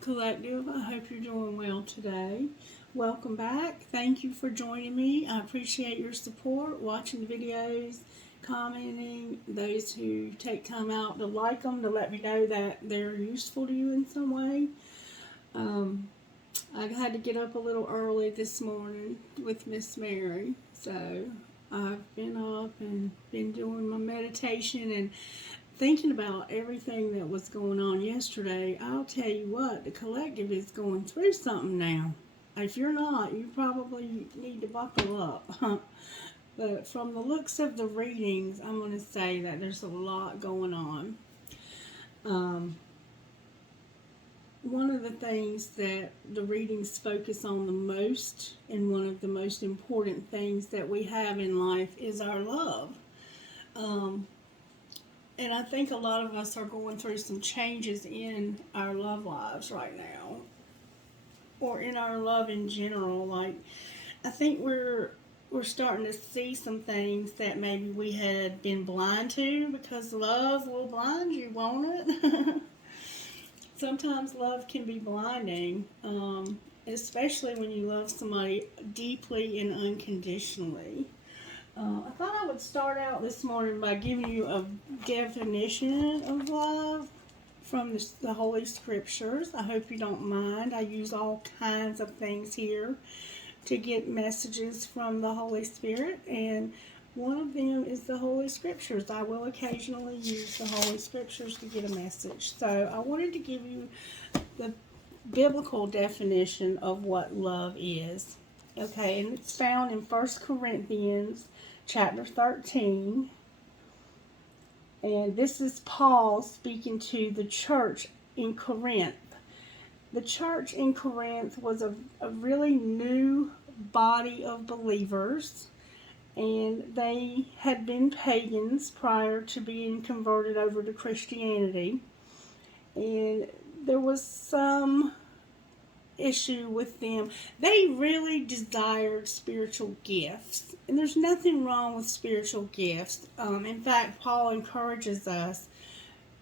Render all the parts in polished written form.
Collective. I hope you're doing well today. Welcome back. Thank you for joining me. I appreciate your support, watching the videos, commenting, those who take time out to like them to let me know that they're useful to you in some way. I had to get up a little early this morning with Miss Mary, so I've been up and been doing my meditation and thinking about everything that was going on yesterday. I'll tell you what, the collective is going through something now. If you're not, you probably need to buckle up. But from the looks of the readings, I'm going to say that there's a lot going on. One of the things that the readings focus on the most, and one of the most important things that we have in life, is our love. And I think a lot of us are going through some changes in our love lives right now, or in our love in general. Like, I think we're starting to see some things that maybe we had been blind to, because love will blind you, won't it? Sometimes love can be blinding, especially when you love somebody deeply and unconditionally. I thought I would start out this morning by giving you a definition of love from the Holy Scriptures. I hope you don't mind. I use all kinds of things here to get messages from the Holy Spirit, and one of them is the Holy Scriptures. I will occasionally use the Holy Scriptures to get a message. So I wanted to give you the biblical definition of what love is. Okay, and it's found in 1 Corinthians chapter 13. And this is Paul speaking to the church in Corinth. The church in Corinth was a really new body of believers, and they had been pagans prior to being converted over to Christianity. And there was some issue with them. They really desired spiritual gifts, and there's nothing wrong with spiritual gifts. In fact, Paul encourages us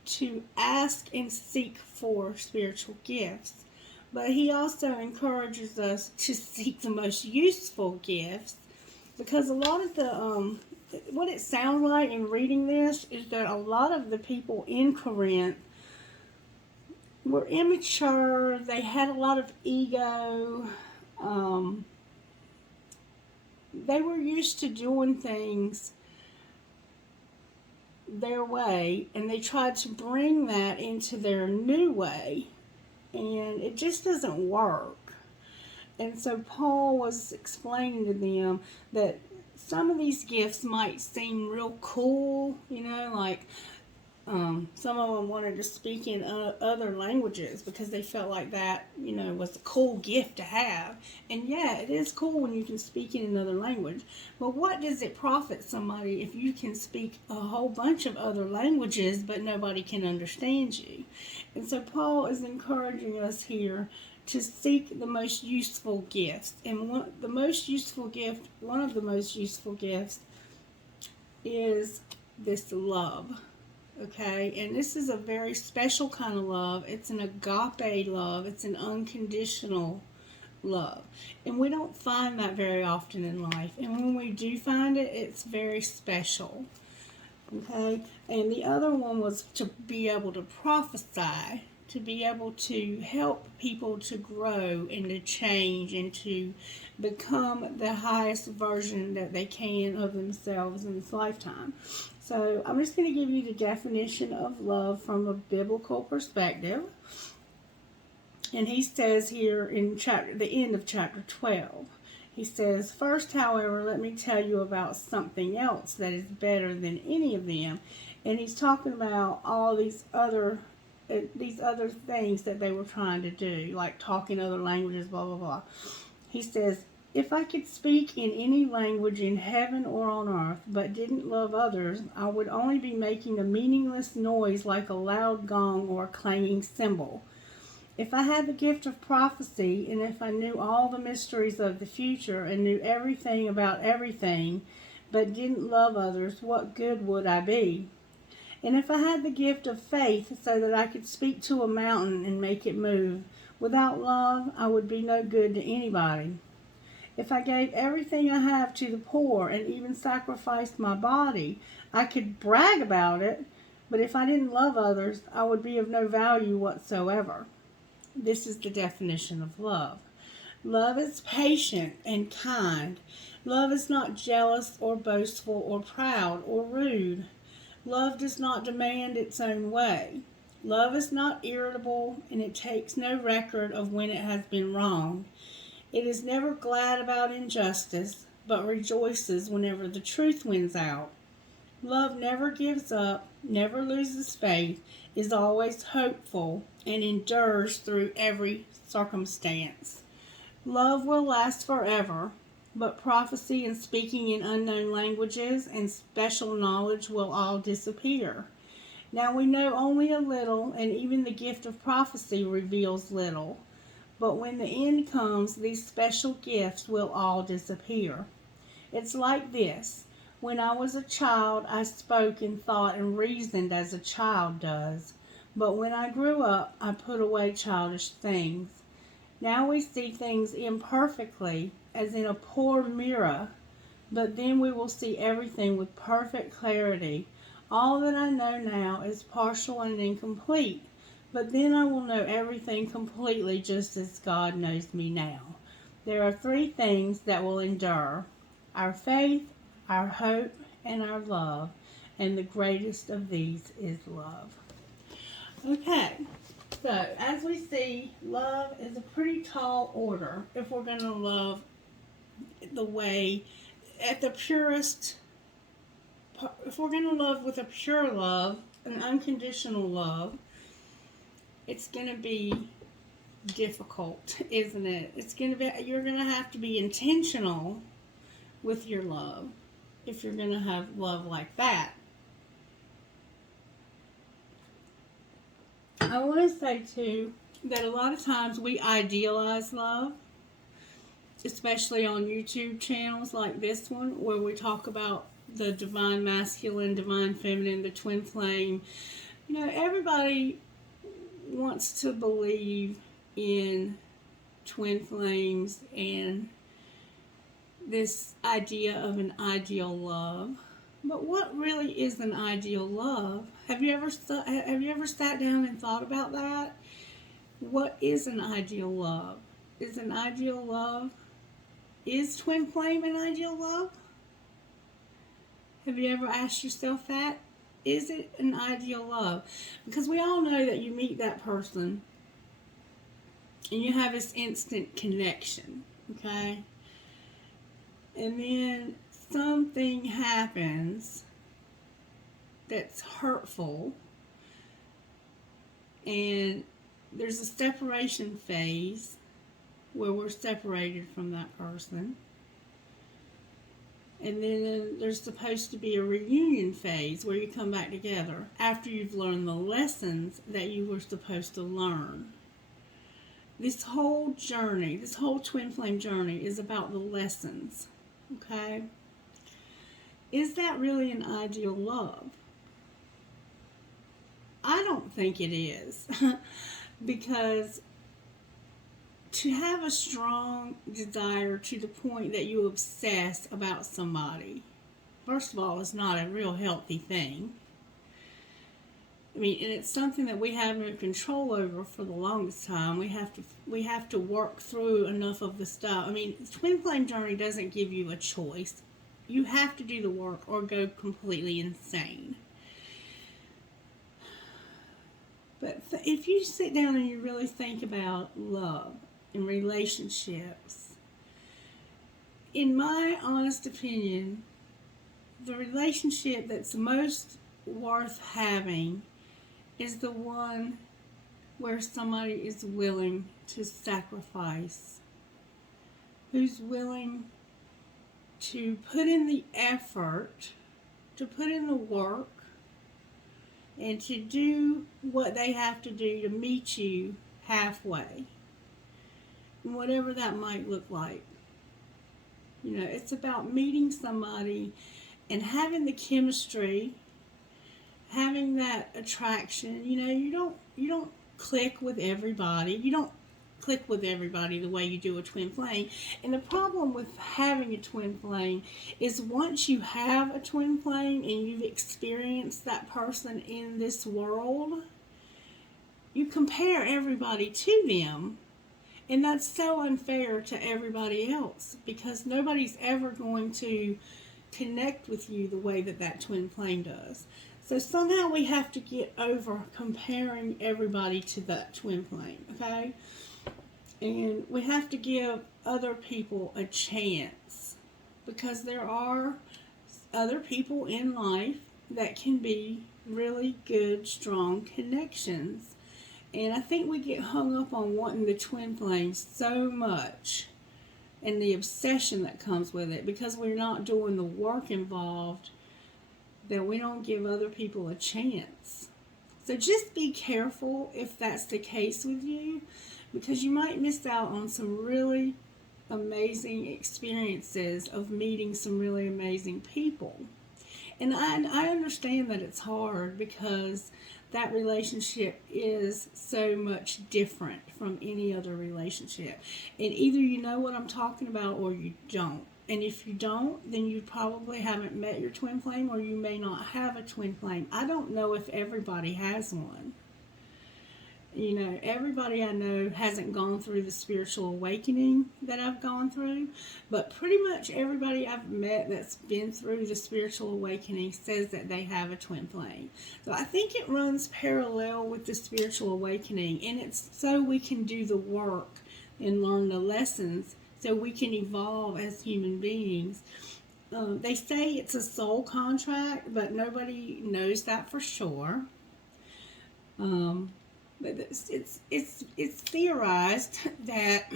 to ask and seek for spiritual gifts, but he also encourages us to seek the most useful gifts, because a lot of the what it sounds like in reading this is that a lot of the people in Corinth were immature. They had a lot of ego. They were used to doing things their way, and they tried to bring that into their new way, and it just doesn't work. And so Paul was explaining to them that some of these gifts might seem real cool, like some of them wanted to speak in other languages because they felt like that, was a cool gift to have. And yeah, it is cool when you can speak in another language. But what does it profit somebody if you can speak a whole bunch of other languages but nobody can understand you? And so Paul is encouraging us here to seek the most useful gifts. And one of the most useful gifts is this love. Okay, and this is a very special kind of love. It's an agape love. It's an unconditional love. And we don't find that very often in life. And when we do find it, it's very special. Okay, and the other one was to be able to prophesy, to be able to help people to grow and to change and to become the highest version that they can of themselves in this lifetime. So I'm just going to give you the definition of love from a biblical perspective. And he says here in the end of chapter 12, he says, "First, however, let me tell you about something else that is better than any of them." And he's talking about all these other things that they were trying to do, like talking other languages, blah, blah, blah. He says, "If I could speak in any language in heaven or on earth, but didn't love others, I would only be making a meaningless noise like a loud gong or a clanging cymbal. If I had the gift of prophecy, and if I knew all the mysteries of the future and knew everything about everything, but didn't love others, what good would I be? And if I had the gift of faith so that I could speak to a mountain and make it move, Without love, I would be no good to anybody. If I gave everything I have to the poor and even sacrificed my body, I could brag about it, but if I didn't love others, I would be of no value whatsoever. This is the definition of love. Love is patient and kind. Love is not jealous or boastful or proud or rude. Love does not demand its own way. Love is not irritable, and it takes no record of when it has been wronged. It is never glad about injustice, but rejoices whenever the truth wins out. Love never gives up, never loses faith, is always hopeful, and endures through every circumstance. Love will last forever, but prophecy and speaking in unknown languages and special knowledge will all disappear. Now we know only a little, and even the gift of prophecy reveals little. But when the end comes, these special gifts will all disappear. It's like this. When I was a child, I spoke and thought and reasoned as a child does. But when I grew up, I put away childish things. Now we see things imperfectly, as in a poor mirror, but then we will see everything with perfect clarity. All that I know now is partial and incomplete, but then I will know everything completely just as God knows me now. There are three things that will endure: our faith, our hope, and our love, and the greatest of these is love. Okay, so as we see, love is a pretty tall order if we're going to love the way, at the purest, if we're going to love with a pure love, an unconditional love, it's going to be difficult, isn't it? You're going to have to be intentional with your love if you're going to have love like that. I want to say too that a lot of times we idealize love, especially on YouTube channels like this one, where we talk about the divine masculine, divine feminine, the twin flame. You know, everybody wants to believe in twin flames and this idea of an ideal love. But what really is an ideal love? Have you ever sat down and thought about that? What is an ideal love? Is twin flame an ideal love? Have you ever asked yourself that? Is it an ideal love? Because we all know that you meet that person and you have this instant connection, okay? And then something happens that's hurtful, and there's a separation phase where we're separated from that person. And then there's supposed to be a reunion phase where you come back together after you've learned the lessons that you were supposed to learn. This whole journey, this whole twin flame journey is about the lessons, okay? Is that really an ideal love? I don't think it is. Because to have a strong desire to the point that you obsess about somebody, first of all, is not a real healthy thing. I mean, and it's something that we have no control over for the longest time. We have to work through enough of the stuff. I mean, the twin flame journey doesn't give you a choice. You have to do the work or go completely insane. But if you sit down and you really think about love and relationships, in my honest opinion, the relationship that's most worth having is the one where somebody is willing to sacrifice, who's willing to put in the effort, to put in the work, and to do what they have to do to meet you halfway, whatever that might look like. You know, it's about meeting somebody and having the chemistry, having that attraction. You know, you don't click with everybody. You don't click with everybody the way you do a twin flame. And the problem with having a twin flame is once you have a twin flame and you've experienced that person in this world, you compare everybody to them. And that's so unfair to everybody else, because nobody's ever going to connect with you the way that that twin flame does. So somehow we have to get over comparing everybody to that twin flame, okay? And we have to give other people a chance, because there are other people in life that can be really good, strong connections. And I think we get hung up on wanting the twin flame so much, and the obsession that comes with it, because we're not doing the work involved, that we don't give other people a chance. So just be careful if that's the case with you, because you might miss out on some really amazing experiences of meeting some really amazing people. And I understand that it's hard, because that relationship is so much different from any other relationship. And either you know what I'm talking about or you don't. And if you don't, then you probably haven't met your twin flame, or you may not have a twin flame. I don't know if everybody has one. You know, everybody I know hasn't gone through the spiritual awakening that I've gone through, but pretty much everybody I've met that's been through the spiritual awakening says that they have a twin flame. So I think it runs parallel with the spiritual awakening, and it's so we can do the work and learn the lessons so we can evolve as human beings. They say it's a soul contract, but nobody knows that for sure. But it's theorized that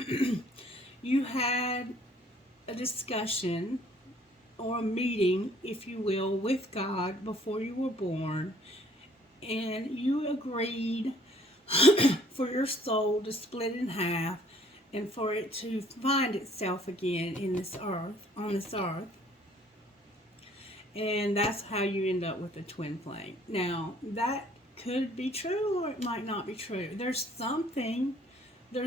you had a discussion or a meeting, if you will, with God before you were born, and you agreed for your soul to split in half and for it to find itself again in this earth, on this earth. And that's how you end up with a twin flame. Now, that could be true, or it might not be true. There's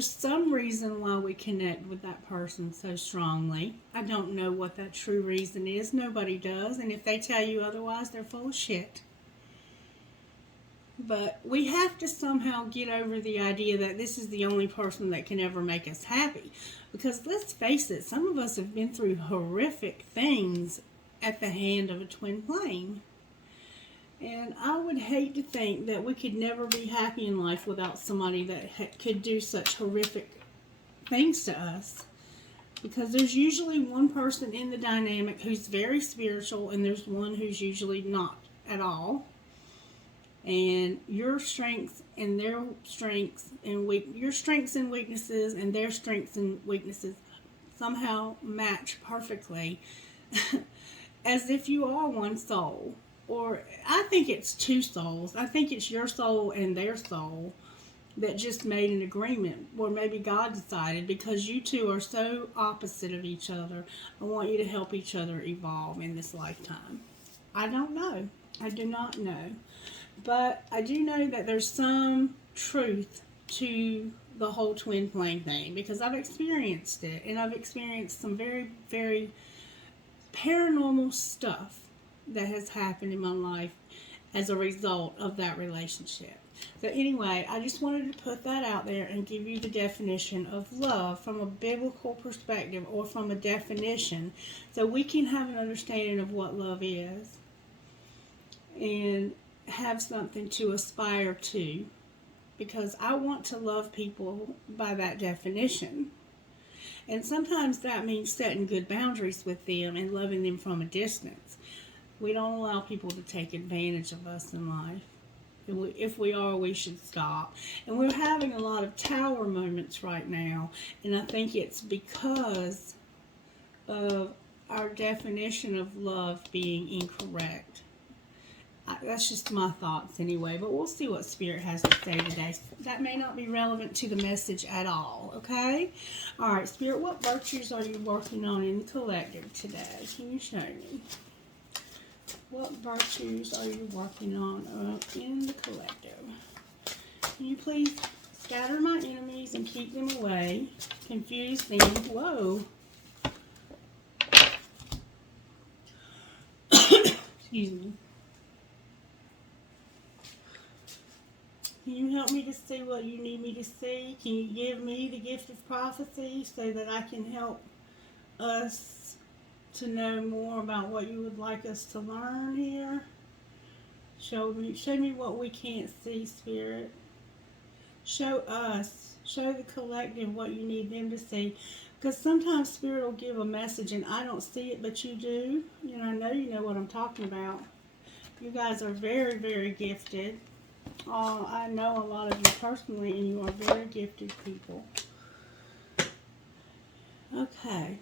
some reason why we connect with that person so strongly. I don't know what that true reason is. Nobody does. And if they tell you otherwise, they're full of shit. But we have to somehow get over the idea that this is the only person that can ever make us happy. Because let's face it, some of us have been through horrific things at the hand of a twin flame. And I would hate to think that we could never be happy in life without somebody that could do such horrific things to us. Because there's usually one person in the dynamic who's very spiritual, and there's one who's usually not at all. And your strengths and their strengths and your strengths and weaknesses and their strengths and weaknesses somehow match perfectly, as if you are one soul. Or I think it's two souls. I think it's your soul and their soul that just made an agreement. Or maybe God decided, because you two are so opposite of each other, I want you to help each other evolve in this lifetime. I don't know. I do not know. But I do know that there's some truth to the whole twin flame thing, because I've experienced it. And I've experienced some very, very paranormal stuff that has happened in my life as a result of that relationship. So anyway, I just wanted to put that out there and give you the definition of love from a biblical perspective, or from a definition, so we can have an understanding of what love is and have something to aspire to, because I want to love people by that definition. And sometimes that means setting good boundaries with them and loving them from a distance. We don't allow people to take advantage of us in life. If we are, we should stop. And we're having a lot of tower moments right now, and I think it's because of our definition of love being incorrect. That's just my thoughts anyway, but we'll see what Spirit has to say today. That may not be relevant to the message at all, okay? All right, Spirit, what virtues are you working on in the collective today? Can you show me? What virtues are you working on in the collective? Can you please scatter my enemies and keep them away. Confuse them. Whoa. Excuse me. Can you help me to see what you need me to see? Can you give me the gift of prophecy so that I can help us to know more about what you would like us to learn here? Show me what we can't see, Spirit. Show us, show the collective what you need them to see. Because sometimes Spirit will give a message and I don't see it, but you do. You know you know what I'm talking about. You guys are very, very gifted. I know a lot of you personally, and you are very gifted people. Okay.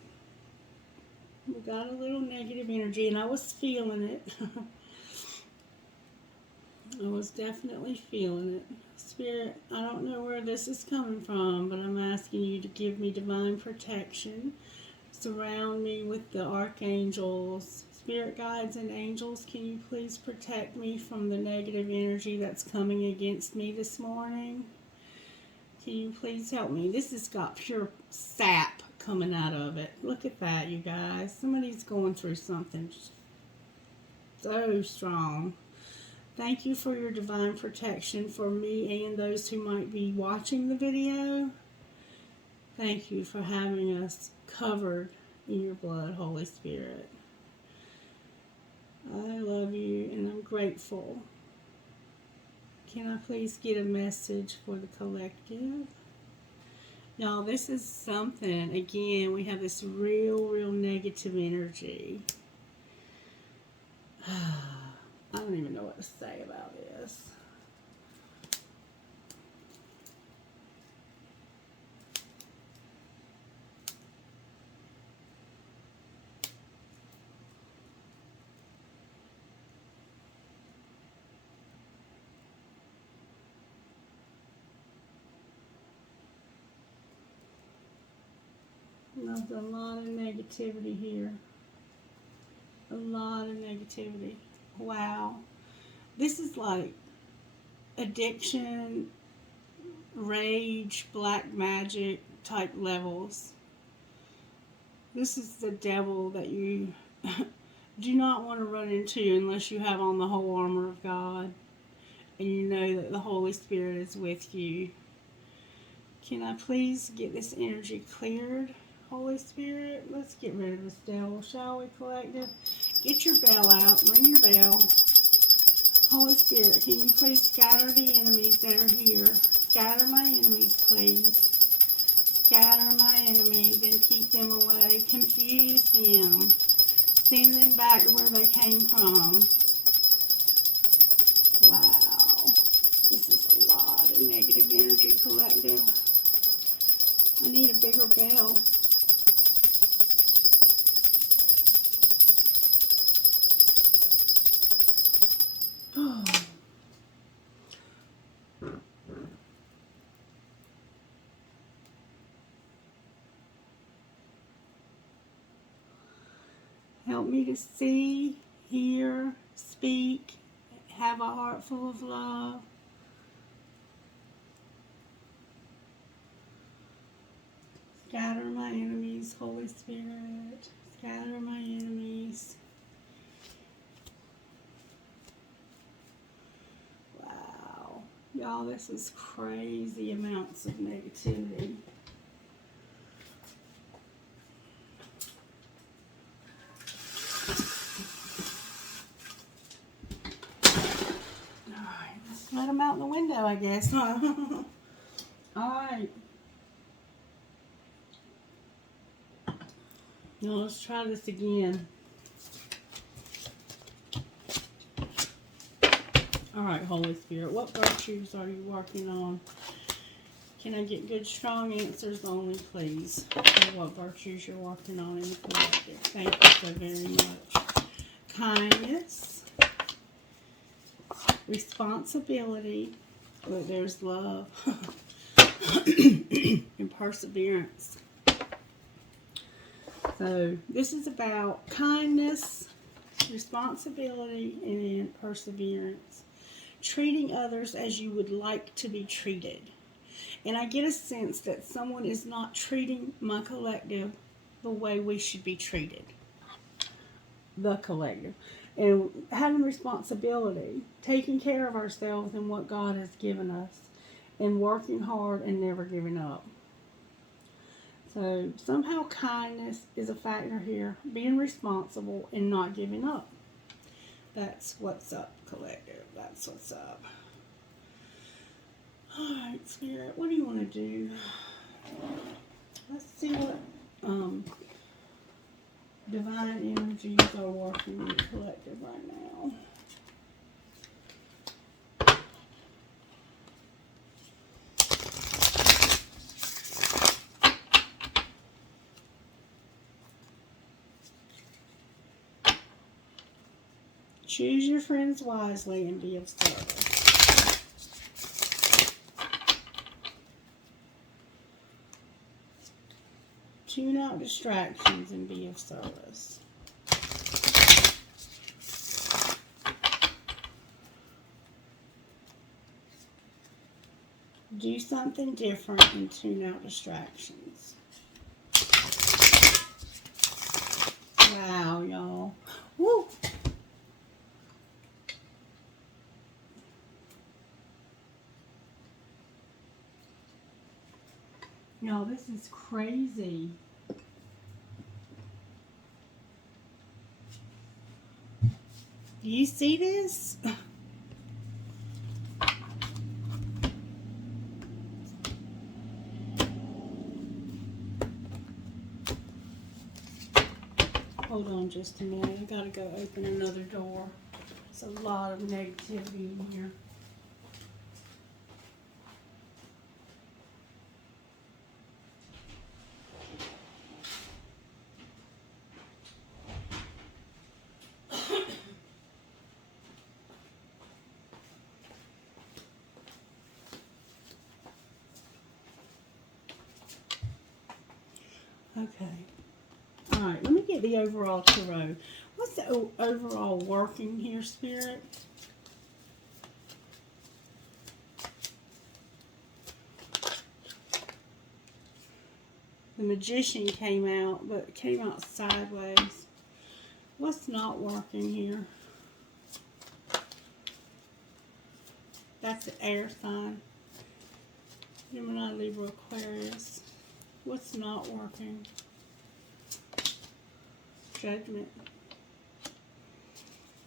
We got a little negative energy, and I was feeling it. I was definitely feeling it. Spirit, I don't know where this is coming from, but I'm asking you to give me divine protection. Surround me with the archangels, spirit guides, and angels. Can you please protect me from the negative energy that's coming against me this morning? Can you please help me? This has got pure sap coming out of it. Look at that, you guys. Somebody's going through something so strong. Thank you for your divine protection for me and those who might be watching the video. Thank you for having us covered in your blood, Holy Spirit. I love you and I'm grateful. Can I please get a message for the collective? Y'all, this is something. Again, we have this real negative energy. I don't even know what to say about this. There's a lot of negativity here. A lot of negativity. Wow. This is like addiction, rage, black magic type levels. This is the devil that you do not want to run into unless you have on the whole armor of God and you know that the Holy Spirit is with you. Can I please get this energy cleared, Holy Spirit? Let's get rid of this devil, shall we, collective? Get your bell out. Ring your bell. Holy Spirit, can you please scatter the enemies that are here? Scatter my enemies, please. Scatter my enemies and keep them away. Confuse them. Send them back to where they came from. Wow. This is a lot of negative energy, collective. I need a bigger bell. Oh. Help me to see, hear, speak, have a heart full of love. Scatter my enemies, Holy Spirit. Scatter my enemies. Wow. Y'all, this is crazy amounts of negativity. Alright, let's let them out the window, I guess. Alright. Now let's try this again. Alright, Holy Spirit, what virtues are you working on? Can I get good, strong answers only, please? For what virtues you're working on in the collective. Thank you so very much. Kindness. Responsibility. Look, there's love. And perseverance. So this is about kindness, responsibility, and perseverance. Treating others as you would like to be treated. And I get a sense that someone is not treating my collective the way we should be treated. The collective. And having responsibility, taking care of ourselves and what God has given us, and working hard and never giving up. So somehow kindness is a factor here, being responsible and not giving up. That's what's up, collective. That's what's up. Alright, Spirit, what do you want to do? Let's see what divine energies are working in the collective right now. Choose your friends wisely and be of service. Tune out distractions and be of service. Do something different and tune out distractions. Wow, y'all. Woo! Y'all, this is crazy. Do you see this? Hold on just a minute. I gotta go open another door. There's a lot of negativity in here. Okay. Alright, let me get the overall tarot. What's the overall working here, Spirit? The Magician came out, but it came out sideways. What's not working here? That's the air sign. Gemini, Libra, Aquarius. What's not working? Judgment.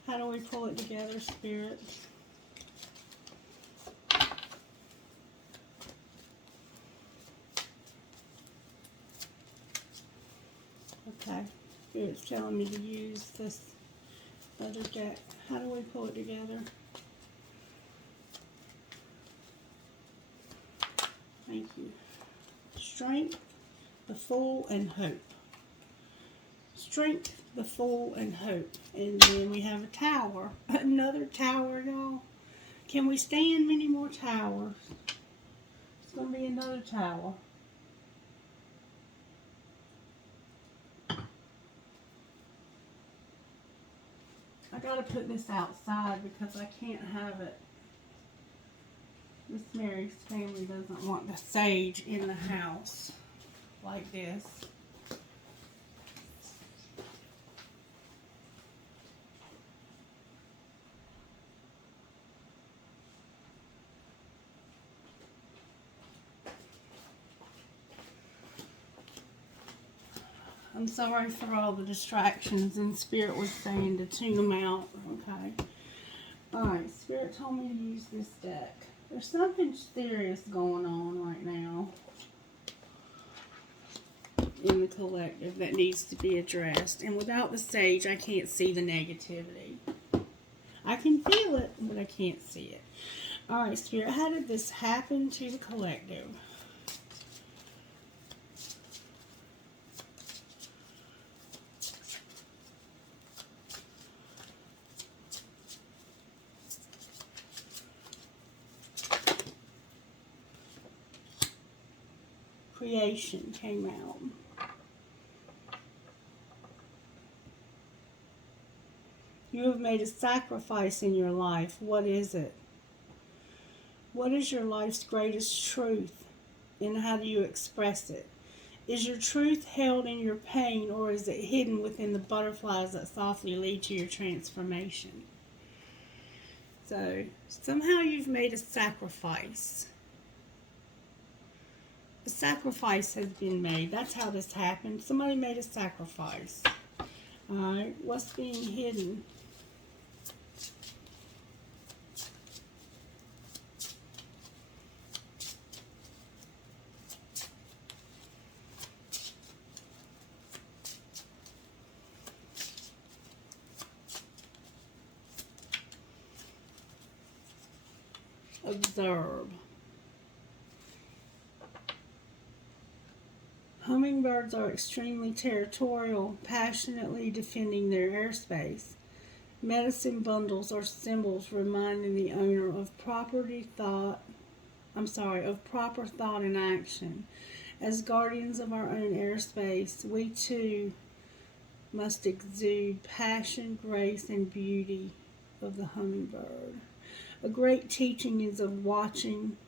How do we pull it together, Spirit? Okay. Spirit's telling me to use this other deck. How do we pull it together? Thank you. Strength, the Fool, and Hope. Strength, the Fool, and Hope. And then we have a tower. Another tower, y'all. Can we stand many more towers? It's going to be another tower. I got to put this outside because I can't have it. Miss Mary's family doesn't want the sage in the house like this. I'm sorry for all the distractions, and Spirit was saying to tune them out. Okay. Alright, Spirit told me to use this deck. There's something serious going on right now in the collective that needs to be addressed. And without the sage, I can't see the negativity. I can feel it, but I can't see it. Alright, Spirit, how did this happen to the collective? Creation came out. You have made a sacrifice in your life. What is it? What is your life's greatest truth? And how do you express it? Is your truth held in your pain, or is it hidden within the butterflies that softly lead to your transformation? So, somehow you've made a sacrifice. A sacrifice has been made. That's how this happened. Somebody made a sacrifice. Alright, what's being hidden? Observe. Hummingbirds are extremely territorial, passionately defending their airspace. Medicine bundles are symbols reminding the owner of proper thought and action. As guardians of our own airspace, we too must exude passion, grace, and beauty of the hummingbird. A great teaching is of watching.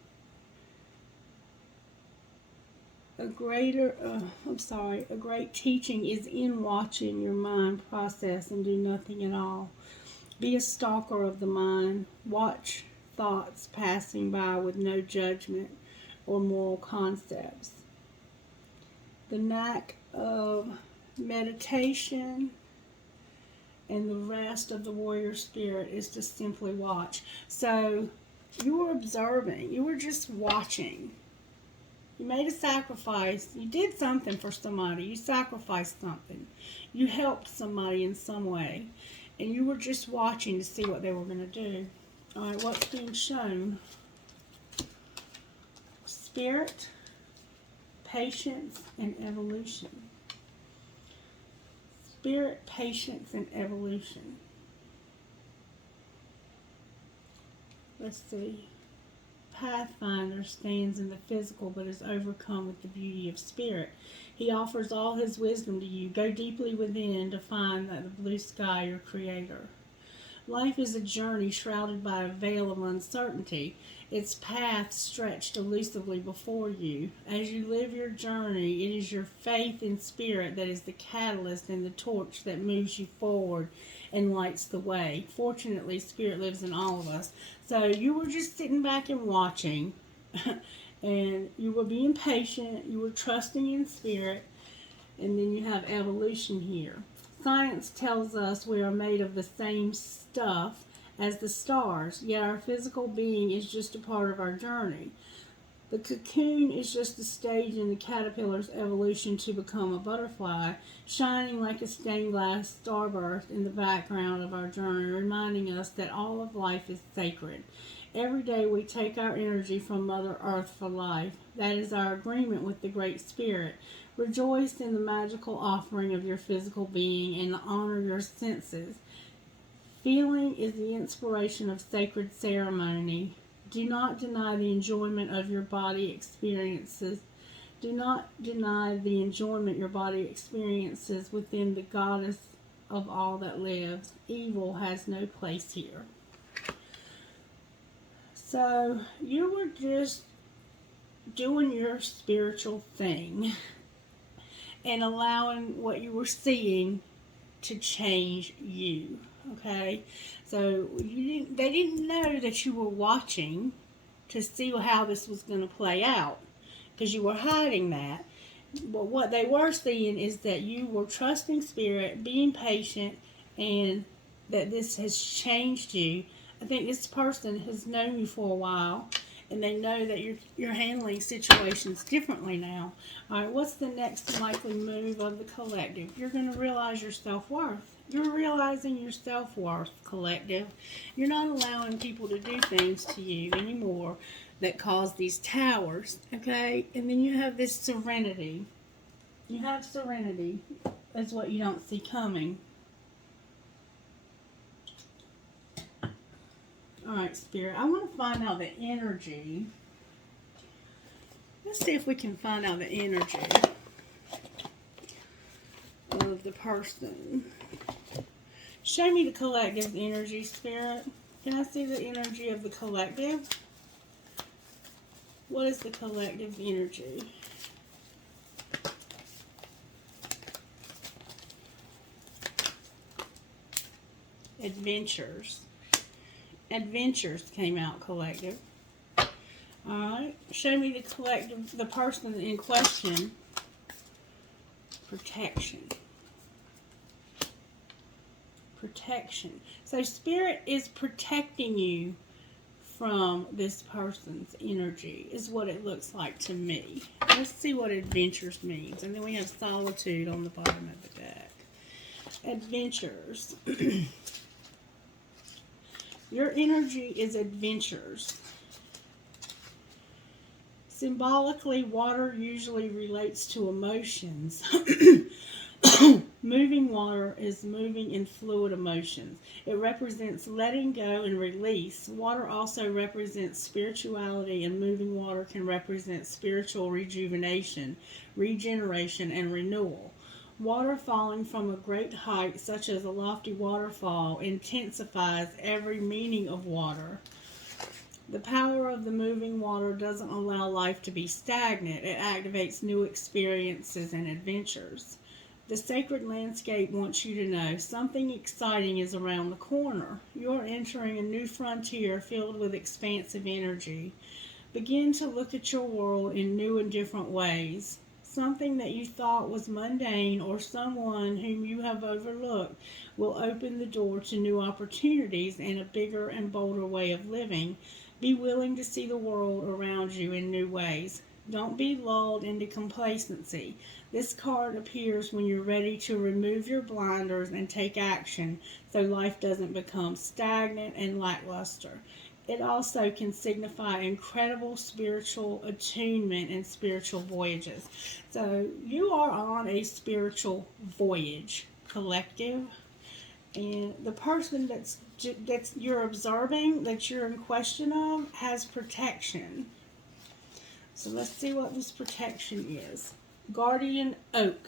A great teaching is in watching your mind process and do nothing at all. Be a stalker of the mind. Watch thoughts passing by with no judgment or moral concepts. The knack of meditation and the rest of the warrior spirit is to simply watch. So you were observing. You were just watching. You made a sacrifice. You did something for somebody. You sacrificed something. You helped somebody in some way. And you were just watching to see what they were going to do. Alright, what's being shown? Spirit, patience, and evolution. Spirit, patience, and evolution. Let's see. Pathfinder stands in the physical but is overcome with the beauty of spirit. He offers all his wisdom to you. Go deeply within to find that the blue sky, your creator. Life is a journey shrouded by a veil of uncertainty. Its path stretched elusively before you. As you live your journey, it is your faith in spirit that is the catalyst and the torch that moves you forward and lights the way. Fortunately, spirit lives in all of us. So you were just sitting back and watching, and you were being patient, you were trusting in spirit, and then you have evolution here. Science tells us we are made of the same stuff as the stars, yet our physical being is just a part of our journey. The cocoon is just a stage in the caterpillar's evolution to become a butterfly, shining like a stained glass starburst in the background of our journey, reminding us that all of life is sacred. Every day we take our energy from Mother Earth for life. That is our agreement with the Great Spirit. Rejoice in the magical offering of your physical being and honor your senses. Feeling is the inspiration of sacred ceremony. Do not deny the enjoyment of your body experiences. Do not deny the enjoyment your body experiences within the goddess of all that lives. Evil has no place here. So you were just doing your spiritual thing and allowing what you were seeing to change you. Okay, so they didn't know that you were watching to see how this was going to play out because you were hiding that. But what they were seeing is that you were trusting spirit, being patient, and that this has changed you. I think this person has known you for a while, and they know that you're handling situations differently now. All right, what's the next likely move of the collective? You're going to realize your self-worth. You're realizing your self-worth, collective. You're not allowing people to do things to you anymore that cause these towers, okay? And then you have this serenity. You have serenity. That's what you don't see coming. Alright, Spirit, I want to find out the energy. Let's see if we can find out the energy of the person. Show me the collective energy, Spirit. Can I see the energy of the collective? What is the collective energy? Adventures. Adventures came out collective. Alright. Show me the collective, the person in question. Protection. Protection. So Spirit is protecting you from this person's energy, is what it looks like to me. Let's see what adventures means. And then we have solitude on the bottom of the deck. Adventures. Your energy is adventures. Symbolically, water usually relates to emotions. Moving water is moving in fluid emotions. It represents letting go and release. Water also represents spirituality, and moving water can represent spiritual rejuvenation, regeneration, and renewal. Water falling from a great height, such as a lofty waterfall, intensifies every meaning of water. The power of the moving water doesn't allow life to be stagnant. It activates new experiences and adventures. The sacred landscape wants you to know something exciting is around the corner. You're entering a new frontier filled with expansive energy. Begin to look at your world in new and different ways. Something that you thought was mundane or someone whom you have overlooked will open the door to new opportunities and a bigger and bolder way of living. Be willing to see the world around you in new ways. Don't be lulled into complacency. This card appears when you're ready to remove your blinders and take action so life doesn't become stagnant and lackluster. It also can signify incredible spiritual attunement and spiritual voyages. So you are on a spiritual voyage, collective. And the person that's you're observing, that you're in question of, has protection. So let's see what this protection is. Guardian oak.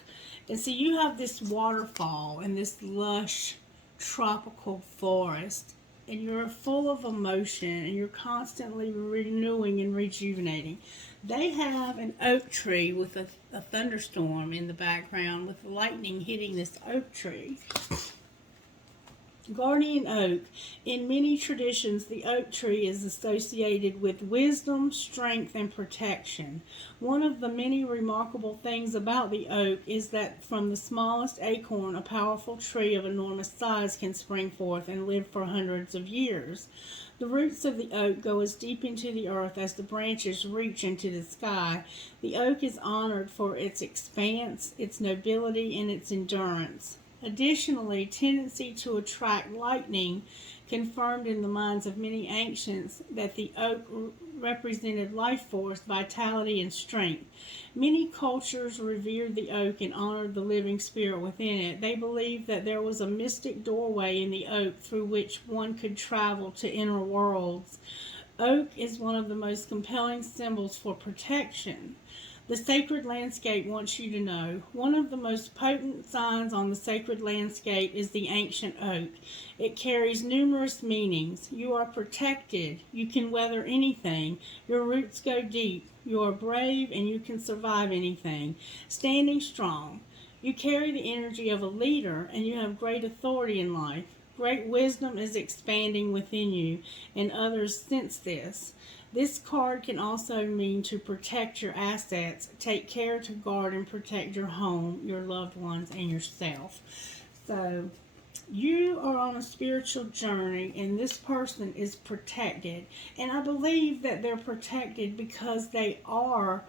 And so you have this waterfall and this lush tropical forest, and you're full of emotion and you're constantly renewing and rejuvenating. They have an oak tree with a thunderstorm in the background with lightning hitting this oak tree. Guardian oak. In many traditions, the oak tree is associated with wisdom, strength, and protection. One of the many remarkable things about the oak is that from the smallest acorn, a powerful tree of enormous size can spring forth and live for hundreds of years. The roots of the oak go as deep into the earth as the branches reach into the sky. The oak is honored for its expanse, its nobility, and its endurance. Additionally, tendency to attract lightning confirmed in the minds of many ancients that the oak represented life force, vitality, and strength. Many cultures revered the oak and honored the living spirit within it. They believed that there was a mystic doorway in the oak through which one could travel to inner worlds. Oak is one of the most compelling symbols for protection. The sacred landscape wants you to know, one of the most potent signs on the sacred landscape is the ancient oak. It carries numerous meanings. You are protected. You can weather anything. Your roots go deep. You are brave and you can survive anything. Standing strong. You carry the energy of a leader and you have great authority in life. Great wisdom is expanding within you, and others sense this. This card can also mean to protect your assets, take care to guard and protect your home, your loved ones, and yourself. So you are on a spiritual journey, and this person is protected. And I believe that they're protected because they are.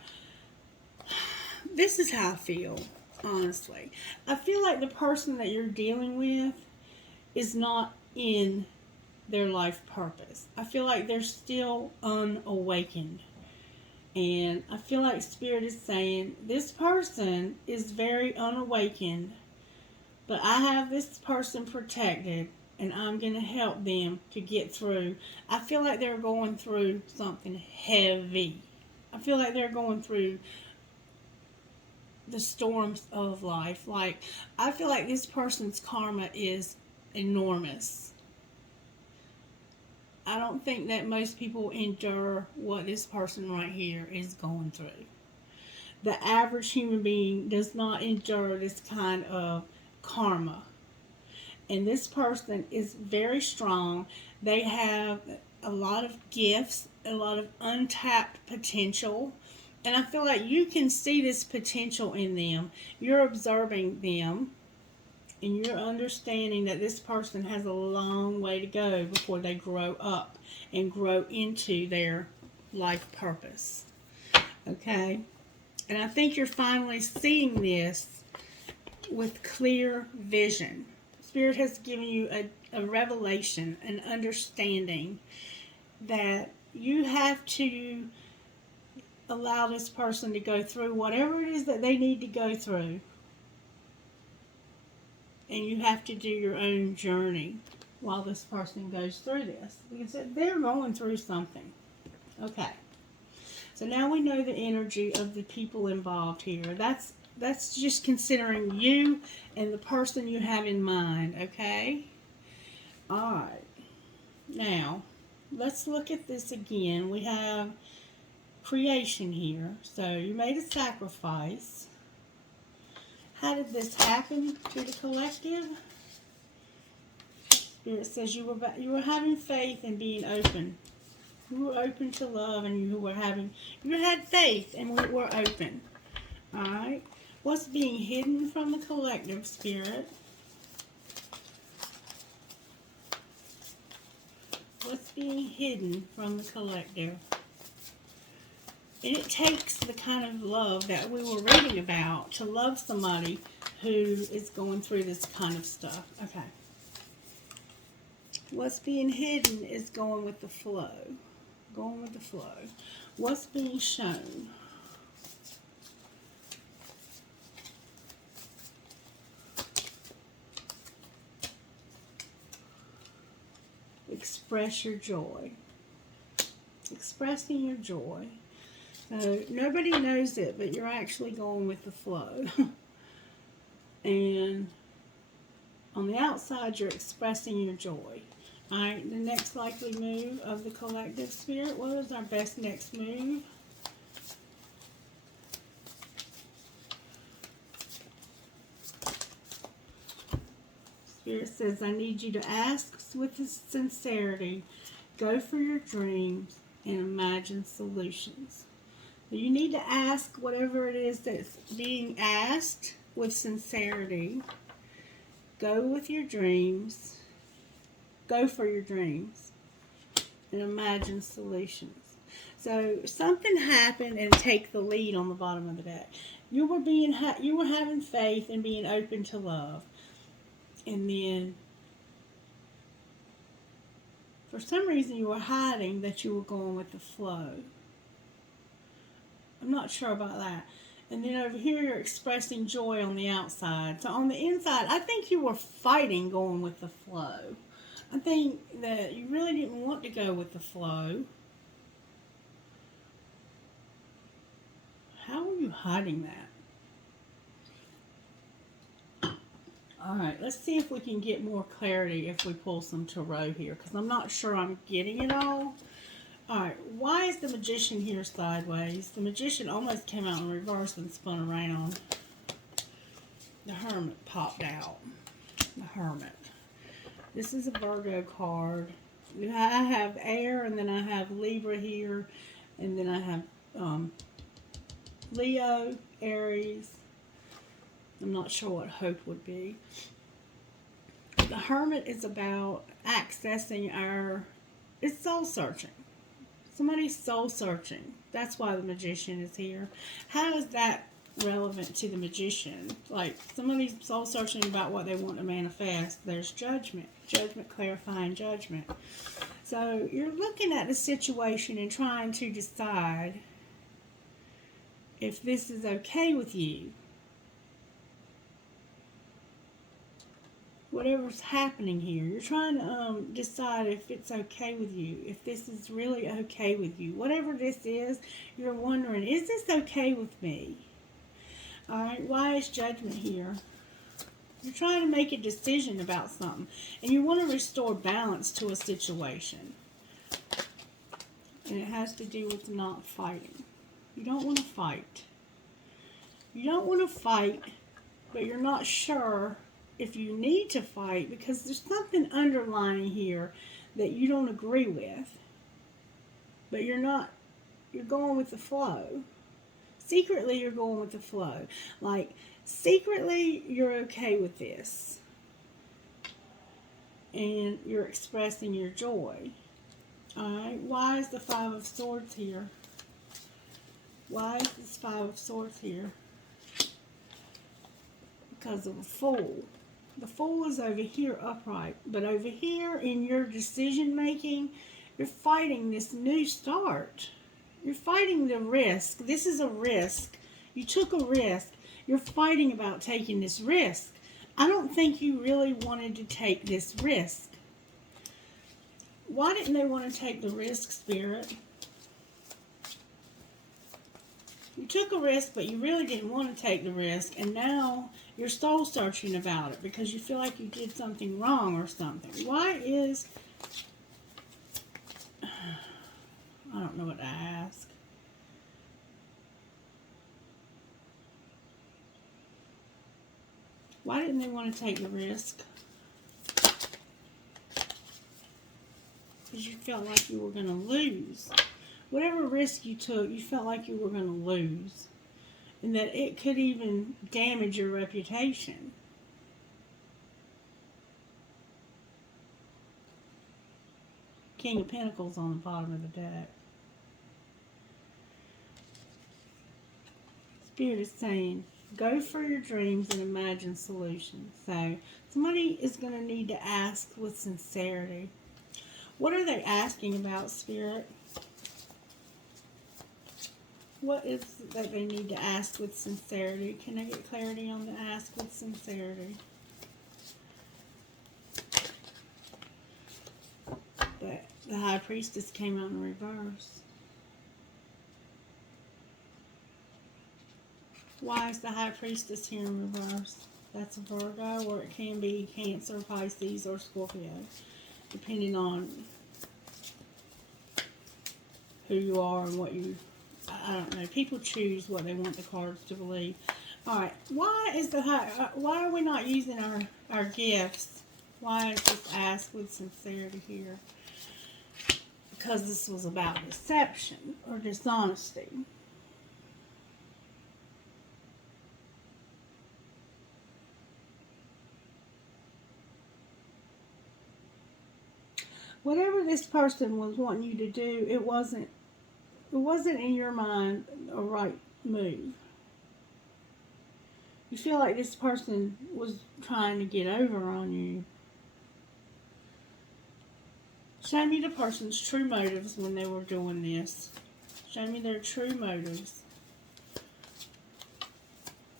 This is how I feel, honestly. I feel like the person that you're dealing with is not in their life purpose. I feel like they're still unawakened. And I feel like Spirit is saying, this person is very unawakened, but I have this person protected, and I'm going to help them to get through. I feel like they're going through something heavy. I feel like they're going through the storms of life. Like, I feel like this person's karma is enormous. I don't think that most people endure what this person right here is going through. The average human being does not endure this kind of karma. And this person is very strong. They have a lot of gifts, a lot of untapped potential. And I feel like you can see this potential in them. You're observing them, and you're understanding that this person has a long way to go before they grow up and grow into their life purpose. Okay? And I think you're finally seeing this with clear vision. Spirit has given you a revelation, an understanding that you have to allow this person to go through whatever it is that they need to go through. And you have to do your own journey while this person goes through this. Because they're going through something. Okay. So now we know the energy of the people involved here. That's just considering you and the person you have in mind, okay? Alright. Now, let's look at this again. We have creation here. So you made a sacrifice. How did this happen to the collective? Spirit says you were having faith and being open. You were open to love, and you had faith, and we were open. All right. What's being hidden from the collective, Spirit? What's being hidden from the collective? And it takes the kind of love that we were reading about to love somebody who is going through this kind of stuff. Okay. What's being hidden is going with the flow. Going with the flow. What's being shown? Express your joy. Expressing your joy. So nobody knows it, but you're actually going with the flow. And on the outside, you're expressing your joy. Alright, the next likely move of the collective, Spirit. What is our best next move? Spirit says, I need you to ask with sincerity, go for your dreams, and imagine solutions. So you need to ask whatever it is that's being asked with sincerity. Go with your dreams. Go for your dreams. And imagine solutions. So something happened, and take the lead on the bottom of the deck. You were having faith and being open to love. And then, for some reason, you were hiding that you were going with the flow. I'm not sure about that. And then over here, you're expressing joy on the outside. So on the inside, I think you were fighting going with the flow. I think that you really didn't want to go with the flow. How are you hiding that? Alright, let's see if we can get more clarity if we pull some tarot here, because I'm not sure I'm getting it all. Alright, why is the Magician here sideways? The Magician almost came out in reverse and spun around. The Hermit popped out. The Hermit. This is a Virgo card. I have air, and then I have Libra here, and then I have Leo, Aries. I'm not sure what hope would be. The Hermit is about accessing it's soul searching. Somebody's soul searching. That's why the Magician is here. How is that relevant to the Magician? Like, somebody's soul searching about what they want to manifest. There's judgment. Judgment, clarifying judgment. So you're looking at the situation and trying to decide if this is okay with you. Whatever's happening here, you're trying to decide if it's okay with you, if this is really okay with you. Whatever this is, you're wondering, is this okay with me? Alright, why is Judgment here? You're trying to make a decision about something, and you want to restore balance to a situation. And it has to do with not fighting. You don't want to fight. You don't want to fight, but you're not sure if you need to fight because there's something underlying here that you don't agree with. But you're going with the flow. Secretly, you're going with the flow. Like, secretly, you're okay with this. And you're expressing your joy. Alright, why is the Five of Swords here? Why is this Five of Swords here? Because of a Fool. The Fool is over here upright. But over here in your decision making, you're fighting this new start. You're fighting the risk. This is a risk. You took a risk. You're fighting about taking this risk. I don't think you really wanted to take this risk. Why didn't they want to take the risk, Spirit? You took a risk, but you really didn't want to take the risk, and now you're soul searching about it because you feel like you did something wrong or something. Why is... I don't know what to ask. Why didn't they want to take the risk? Because you felt like you were going to lose. Whatever risk you took, you felt like you were going to lose. And that it could even damage your reputation. King of Pentacles on the bottom of the deck. Spirit is saying, go for your dreams and imagine solutions. So, somebody is going to need to ask with sincerity. What are they asking about, Spirit? What is it that they need to ask with sincerity? Can I get clarity on the ask with sincerity? But the High Priestess came out in reverse. Why is the High Priestess here in reverse? That's a Virgo, or it can be Cancer, Pisces, or Scorpio, depending on who you are and what you... I don't know. People choose what they want the cards to believe. Alright, why is the why are we not using our gifts? Why is this ask with sincerity here? Because this was about deception or dishonesty. Whatever this person was wanting you to do, it wasn't in your mind a right move. You feel like this person was trying to get over on you. Show me the person's true motives when they were doing this. Show me their true motives.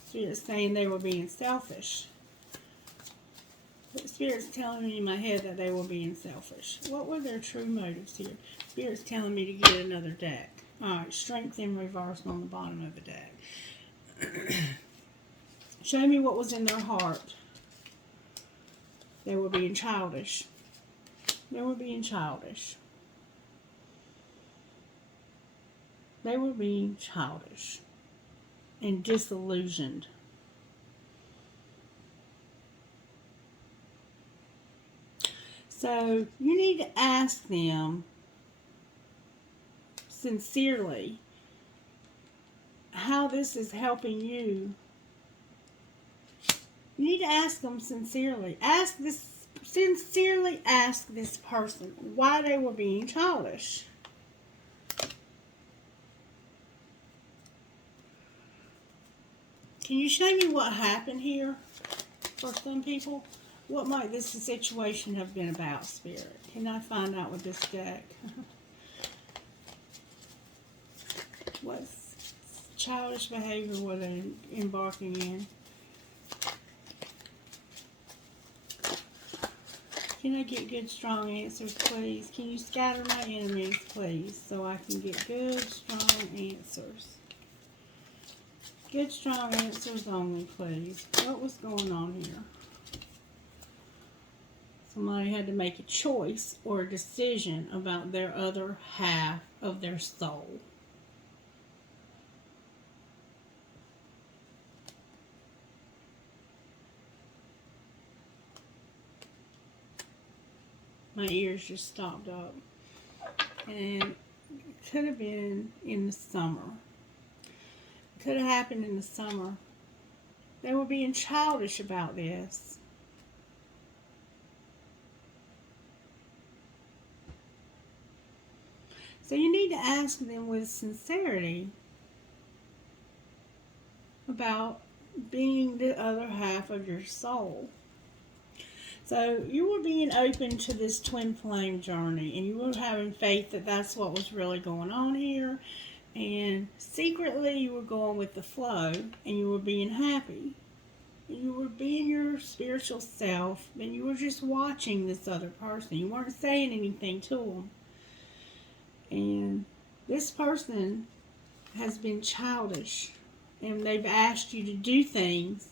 Spirit's saying they were being selfish. But Spirit's telling me in my head that they were being selfish. What were their true motives here? Spirit's telling me to get another deck. Alright, Strength in reverse on the bottom of the deck. Show me what was in their heart. They were being childish. They were being childish. They were being childish and disillusioned. So you need to ask them sincerely how this is helping you. You need to ask them sincerely. Sincerely ask this person why they were being childish. Can you show me what happened here for some people? What might this situation have been about, Spirit? Can I find out with this deck? What childish behavior were they embarking in? Can I get good, strong answers, please? Can you scatter my enemies, please, so I can get good, strong answers? Good, strong answers only, please. What was going on here? somebody had to make a choice or a decision about their other half of their soul. My ears just stopped up. And it could have been in the summer. It could have happened in the summer. They were being childish about this. So you need to ask them with sincerity about being the other half of your soul. So you were being open to this twin flame journey, and you were having faith that that's what was really going on here. And secretly you were going with the flow, and you were being happy. You were being your spiritual self, and you were just watching this other person. You weren't saying anything to them. And this person has been childish, and they've asked you to do things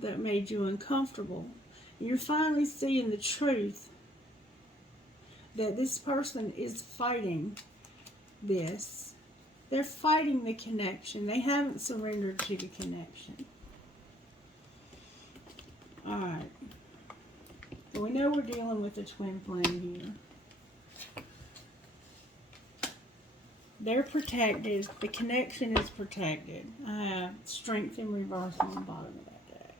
that made you uncomfortable. You're finally seeing the truth that this person is fighting this. They're fighting the connection. They haven't surrendered to the connection. Alright. So we know we're dealing with a twin flame here. They're protected. The connection is protected. I have strength in reverse on the bottom of that.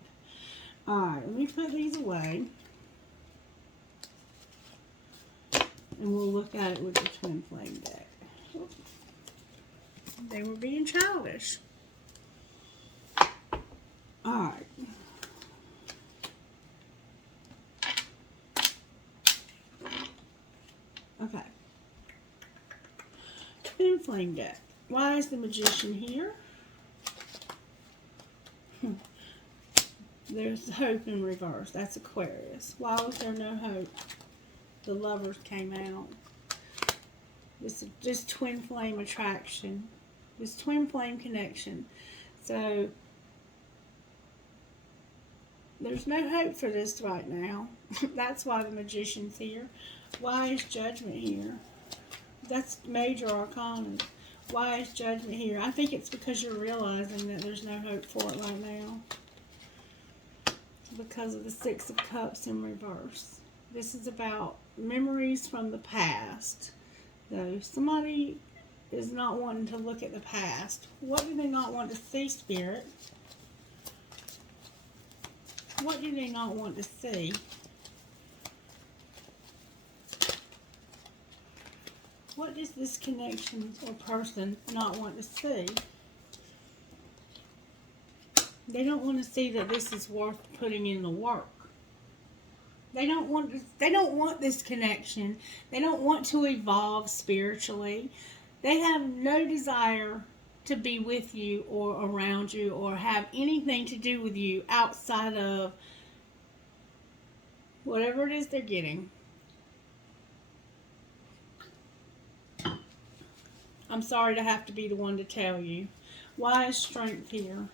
Alright, let me put these away. And we'll look at it with the twin flame deck. They were being childish. Alright. Okay. Twin flame deck. Why is the Magician here? There's hope in reverse. That's Aquarius. Why was there no hope? The Lovers came out. This twin flame attraction. This twin flame connection. So, there's no hope for this right now. That's why the Magician's here. Why is Judgment here? That's major arcana. Why is Judgment here? I think it's because you're realizing that there's no hope for it right now. Because of the Six of Cups in reverse. This is about memories from the past. Though somebody is not wanting to look at the past. What do they not want to see, Spirit? What do they not want to see? What does this connection or person not want to see? They don't want to see that this is worth putting in the work. They don't want this connection. They don't want to evolve spiritually. They have no desire to be with you or around you or have anything to do with you outside of whatever it is they're getting. I'm sorry to have to be the one to tell you. Why is Strength here?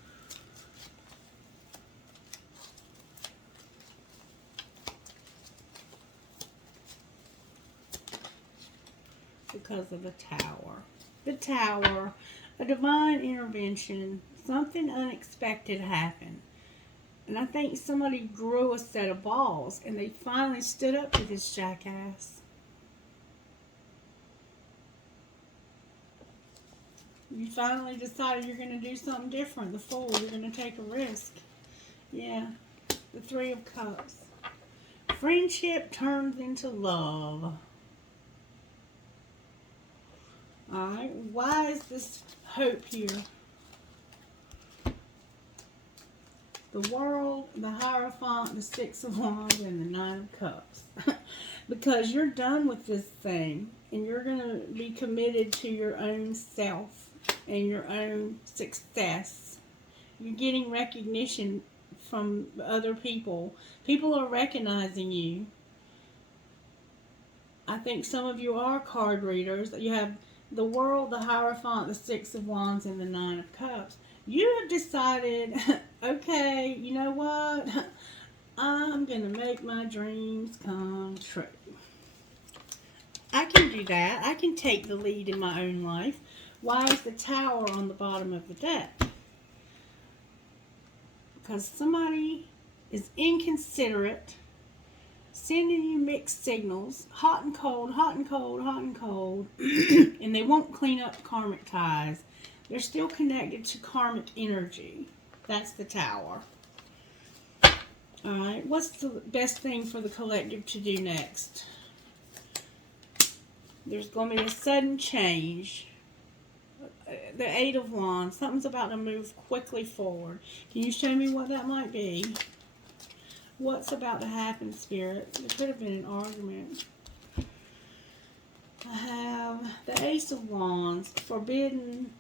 Because of the Tower. The Tower, a divine intervention, something unexpected happened. And I think somebody grew a set of balls and they finally stood up to this jackass. You finally decided you're going to do something different. The Fool, you're going to take a risk. Yeah, the Three of Cups. Friendship turns into love. Alright, why is this hope here? The World, the Hierophant, the Six of Wands, and the Nine of Cups. Because you're done with this thing, and you're going to be committed to your own self and your own success. You're getting recognition from other people. People are recognizing you. I think some of you are card readers. You have the World, the Hierophant, the Six of Wands, and the Nine of Cups. You have decided, okay, you know what? I'm going to make my dreams come true. I can do that. I can take the lead in my own life. Why is the Tower on the bottom of the deck? Because somebody is inconsiderate, sending you mixed signals, hot and cold, hot and cold, hot and cold, and they won't clean up karmic ties. They're still connected to karmic energy. That's the Tower. Alright, what's the best thing for the collective to do next? There's going to be a sudden change. The Eight of Wands. Something's about to move quickly forward. Can you show me what that might be? What's about to happen, Spirit? There could have been an argument. I have the Ace of Wands, Forbidden,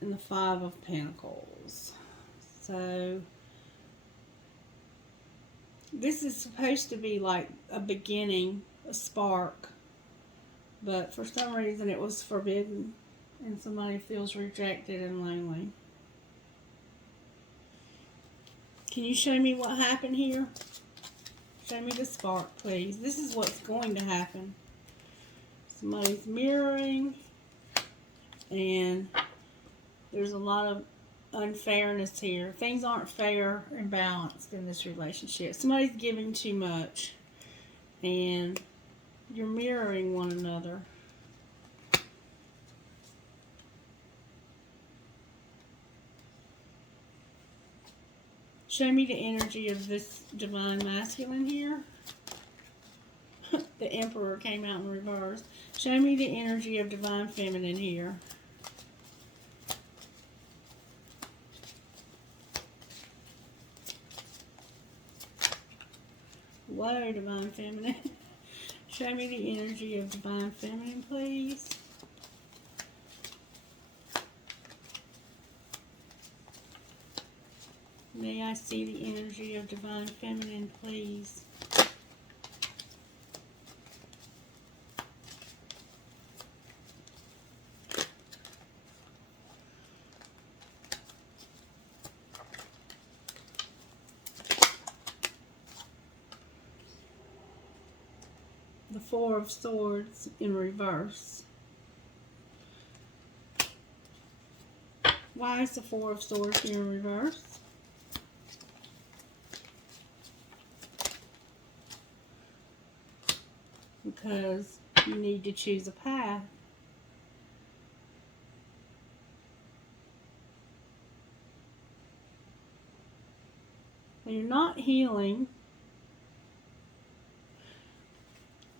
and the Five of Pentacles. So, this is supposed to be like a beginning, a spark. But for some reason it was forbidden. And somebody feels rejected and lonely. Can you show me what happened here? Show me the spark, please. This is what's going to happen. Somebody's mirroring. And there's a lot of unfairness here. Things aren't fair and balanced in this relationship. Somebody's giving too much. And you're mirroring one another. Show me the energy of this divine masculine here. The Emperor came out in reverse. Show me the energy of divine feminine here. Whoa, divine feminine. Show me the energy of divine feminine, please. May I see the energy of divine feminine, please? The Four of Swords in reverse. Why is the Four of Swords here in reverse? Because you need to choose a path. And you're not healing.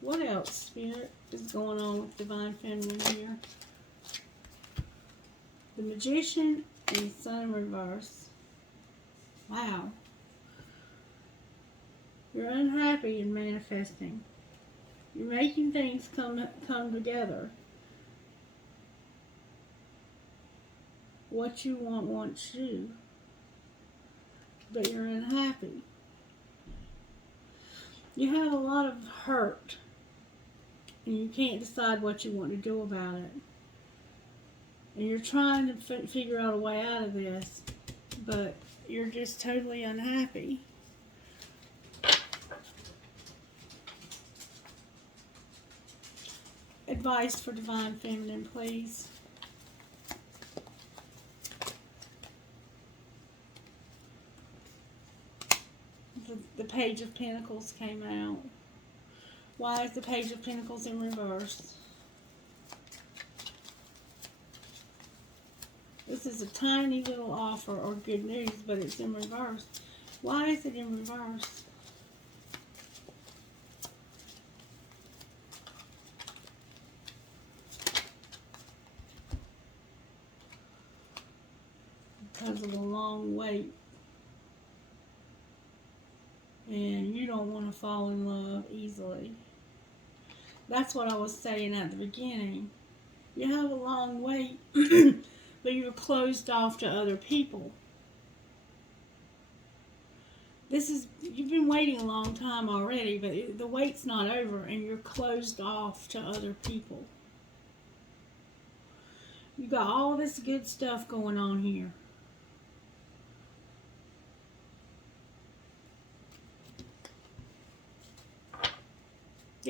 What else, Spirit, is going on with divine feminine here? The Magician and the Sun in reverse. Wow. You're unhappy in manifesting. You're making things come together. What you want wants you. But you're unhappy. You have a lot of hurt. And you can't decide what you want to do about it. And you're trying to figure out a way out of this. But you're just totally unhappy. Advice for divine feminine, please. The Page of Pentacles came out. Why is the Page of Pentacles in reverse? This is a tiny little offer or good news, but it's in reverse. Why is it in reverse? Because of a long wait. And you don't want to fall in love easily. That's what I was saying at the beginning. You have a long wait, but you're closed off to other people. You've been waiting a long time already, but the wait's not over and you're closed off to other people. You got all this good stuff going on here.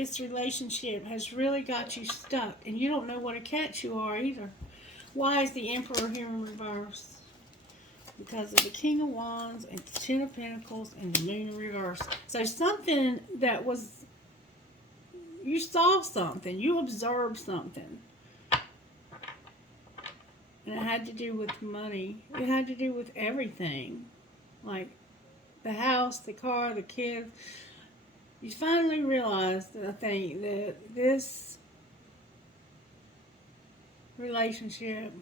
this relationship has really got you stuck, and you don't know what a catch you are either. Why is the Emperor here in reverse? Because of the King of Wands and the Ten of Pentacles and the Moon in reverse. So something that was, you saw something, you observed something. And it had to do with money. It had to do with everything. Like the house, the car, the kids. You finally realized, I think, that this relationship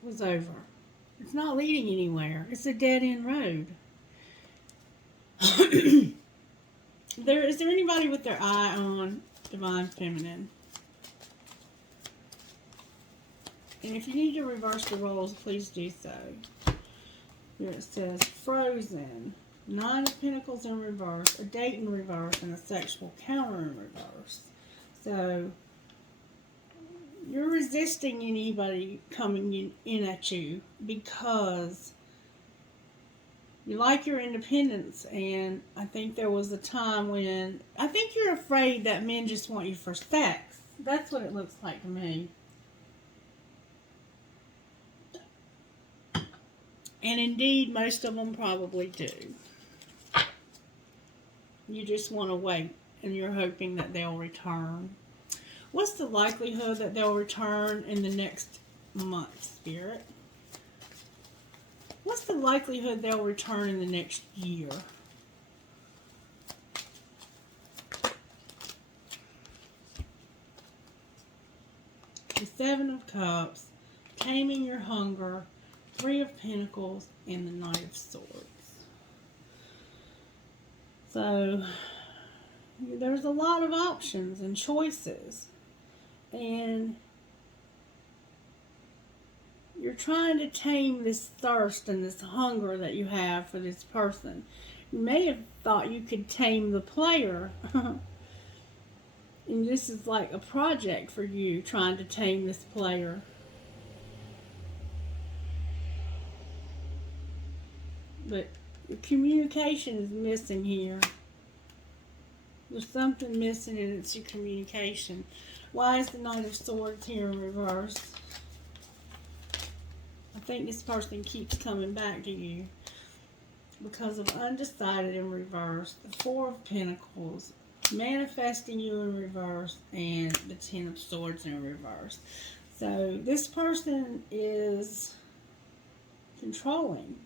was over. It's not leading anywhere. It's a dead-end road. Is there anybody with their eye on Divine Feminine? And if you need to reverse the roles, please do so. Here it says Frozen, Nine of Pentacles in reverse, a date in reverse, and a sexual counter in reverse. So you're resisting anybody coming in at you because you like your independence, and I think there was a time when I think you're afraid that men just want you for sex. That's what it looks like to me. And indeed, most of them probably do. You just want to wait, and you're hoping that they'll return. What's the likelihood that they'll return in the next month, Spirit? What's the likelihood they'll return in the next year? The Seven of Cups, Taming Your Hunger, Three of Pentacles, and the Knight of Swords. So, there's a lot of options and choices. And you're trying to tame this thirst and this hunger that you have for this person. You may have thought you could tame the player. And this is like a project for you, trying to tame this player. But the communication is missing here. There's something missing, and it's your communication. Why is the Knight of Swords here in reverse? I think this person keeps coming back to you because of undecided in reverse, the Four of Pentacles, manifesting you in reverse, and the Ten of Swords in reverse. So this person is controlling.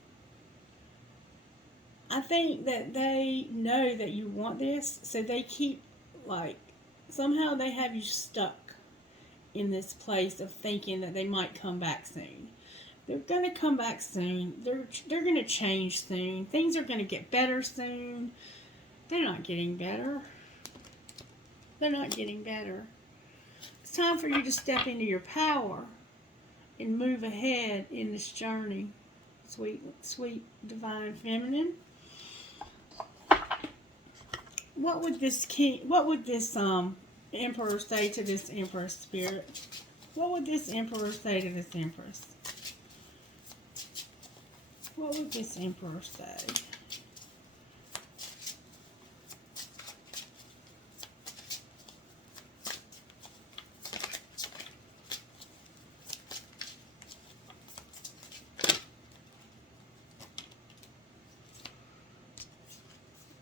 I think that they know that you want this, so they keep, like, somehow they have you stuck in this place of thinking that they might come back soon. They're going to come back soon. They're going to change soon. Things are going to get better soon. They're not getting better. They're not getting better. It's time for you to step into your power and move ahead in this journey. Sweet, sweet Divine Feminine. What would this Emperor say to this Empress, Spirit? What would this Emperor say to this Empress? What would this Emperor say?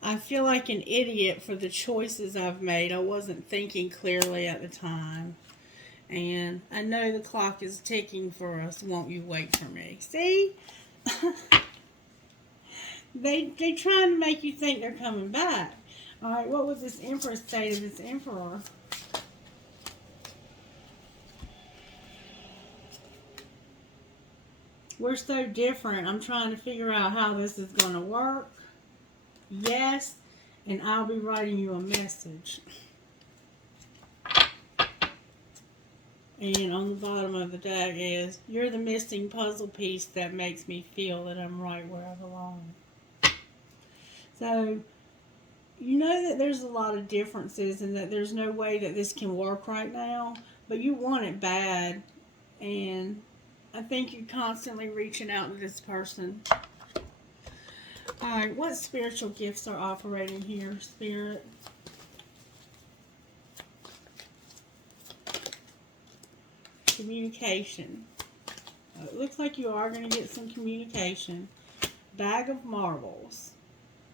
I feel like an idiot for the choices I've made. I wasn't thinking clearly at the time. And I know the clock is ticking for us. Won't you wait for me? See? They trying to make you think they're coming back. Alright, what would this Empress say to this Emperor? We're so different. I'm trying to figure out how this is going to work. Yes, and I'll be writing you a message. And on the bottom of the deck is, you're the missing puzzle piece that makes me feel that I'm right where I belong. So, you know that there's a lot of differences and that there's no way that this can work right now, but you want it bad. And I think you're constantly reaching out to this person. Alright, what spiritual gifts are operating here, Spirit? Communication. It looks like you are going to get some communication. Bag of marbles.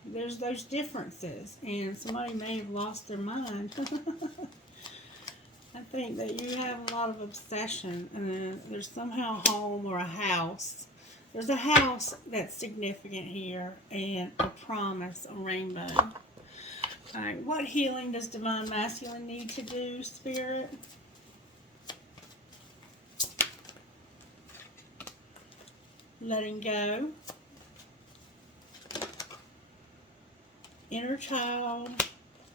There's those differences, and somebody may have lost their mind. I think that you have a lot of obsession, and there's somehow a home or a house. There's a house that's significant here, and a promise, a rainbow. All right, what healing does Divine Masculine need to do, Spirit? Letting go. Inner child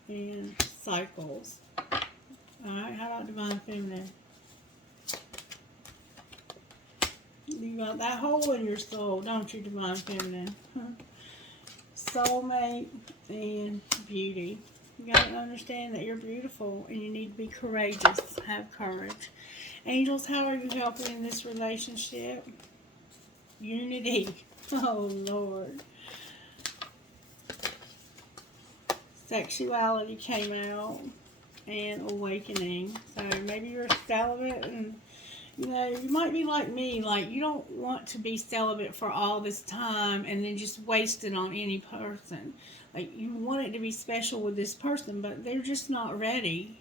and cycles. Alright, how about Divine Feminine? You got that hole in your soul, don't you, Divine Feminine? Soulmate and beauty. You got to understand that you're beautiful and you need to be courageous. Have courage. Angels, how are you helping in this relationship? Unity. Oh, Lord. Sexuality came out, and awakening. So maybe you're celibate, and you know, you might be like me, like you don't want to be celibate for all this time and then just waste it on any person. Like you want it to be special with this person, but they're just not ready.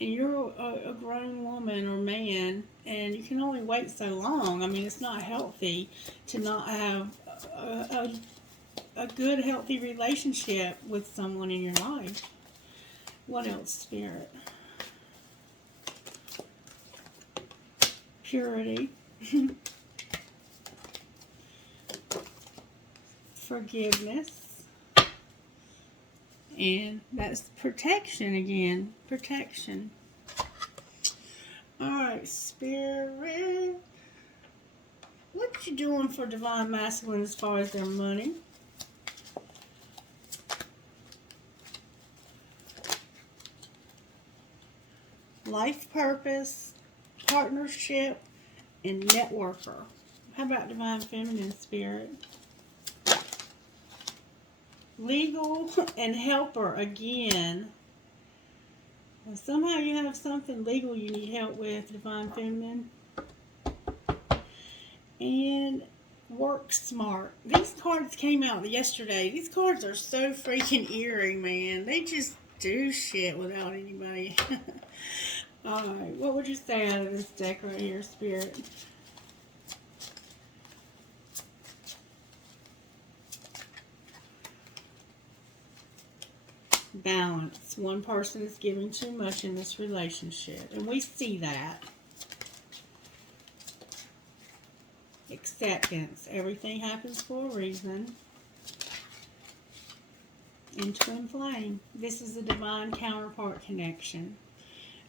And you're a grown woman or man, and you can only wait so long. I mean, it's not healthy to not have a good, healthy relationship with someone in your life. What else, Spirit? Purity. Forgiveness. And that's protection again. Protection. Alright, Spirit. What you doing for Divine Masculine as far as their money? Life purpose, partnership, and networker. How about Divine Feminine, Spirit? Legal and helper again. Well, somehow you have something legal you need help with, Divine Feminine. And work smart. These cards came out yesterday. These cards are so freaking eerie, man. They just do shit without anybody. Alright, what would you say out of this deck right here, Spirit? Balance. One person is giving too much in this relationship, and we see that. Acceptance. Everything happens for a reason. And twin flame. This is a divine counterpart connection.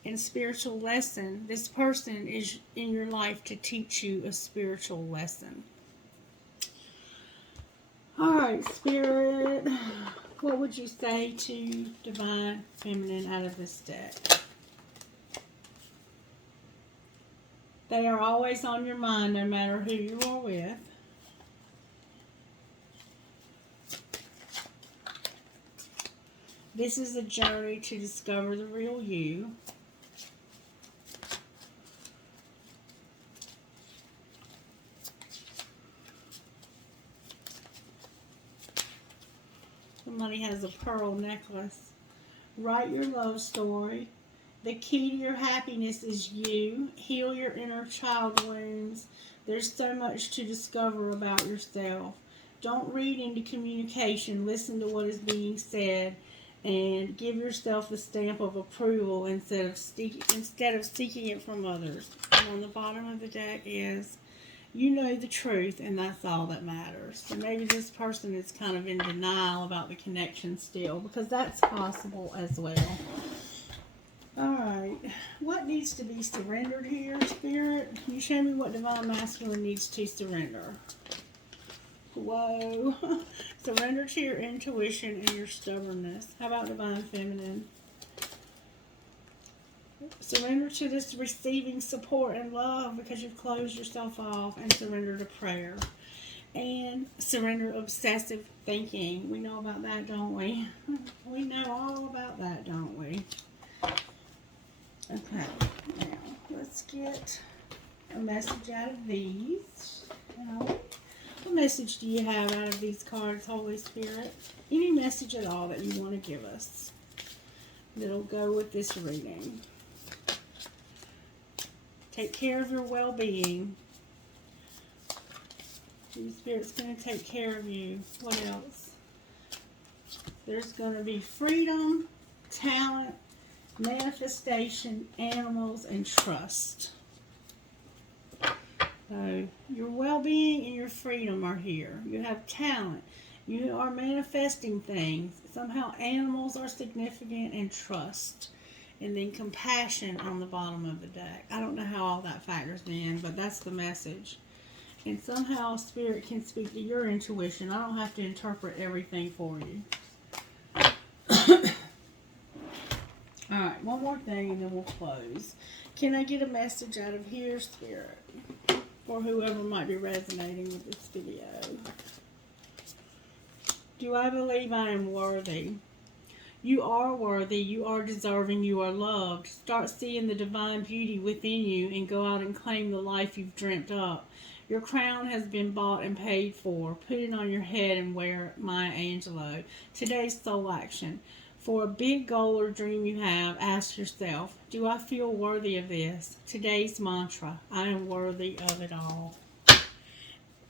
And spiritual lesson. This person is in your life to teach you a spiritual lesson. Alright, Spirit. What would you say to Divine Feminine out of this deck? They are always on your mind no matter who you are with. This is a journey to discover the real you. Somebody has a pearl necklace. Write your love story. The key to your happiness is you. Heal your inner child wounds. There's so much to discover about yourself. Don't read into communication. Listen to what is being said. And give yourself the stamp of approval instead of seeking it from others. And on the bottom of the deck is, you know the truth, and that's all that matters. So maybe this person is kind of in denial about the connection still, because that's possible as well. Alright, what needs to be surrendered here, Spirit? Can you show me what Divine Masculine needs to surrender? Whoa. Surrender to your intuition and your stubbornness. How about Divine Feminine? Surrender to this receiving support and love because you've closed yourself off, and surrender to prayer. And surrender obsessive thinking. We know about that, don't we? We know all about that, don't we? Okay, now let's let's get a message out of these. What message do you have out of these cards, Holy Spirit? Any message at all that you want to give us that'll go with this reading? Take care of your well-being. Holy Spirit's going to take care of you. What else? There's going to be freedom, talent, manifestation, animals, and trust. So your well-being and your freedom are here. You have talent. You are manifesting things. Somehow animals are significant, and trust. And then compassion on the bottom of the deck. I don't know how all that factors in, but that's the message. And somehow Spirit can speak to your intuition. I don't have to interpret everything for you. Alright, one more thing and then we'll close. Can I get a message out of here, Spirit? For whoever might be resonating with this video. Do I believe I am worthy? You are worthy. You are deserving. You are loved. Start seeing the divine beauty within you and go out and claim the life you've dreamt up. Your crown has been bought and paid for. Put it on your head and wear it, Maya Angelou. Today's soul action. For a big goal or dream you have, ask yourself, do I feel worthy of this? Today's mantra, I am worthy of it all.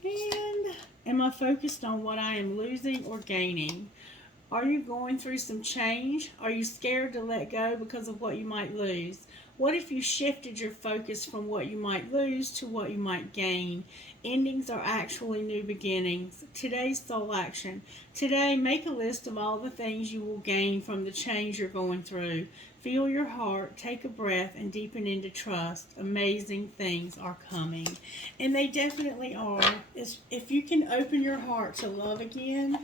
And am I focused on what I am losing or gaining? Are you going through some change? Are you scared to let go because of what you might lose? What if you shifted your focus from what you might lose to what you might gain? Endings are actually new beginnings. Today's soul action. Today, make a list of all the things you will gain from the change you're going through. Feel your heart, take a breath, and deepen into trust. Amazing things are coming. And they definitely are. If you can open your heart to love again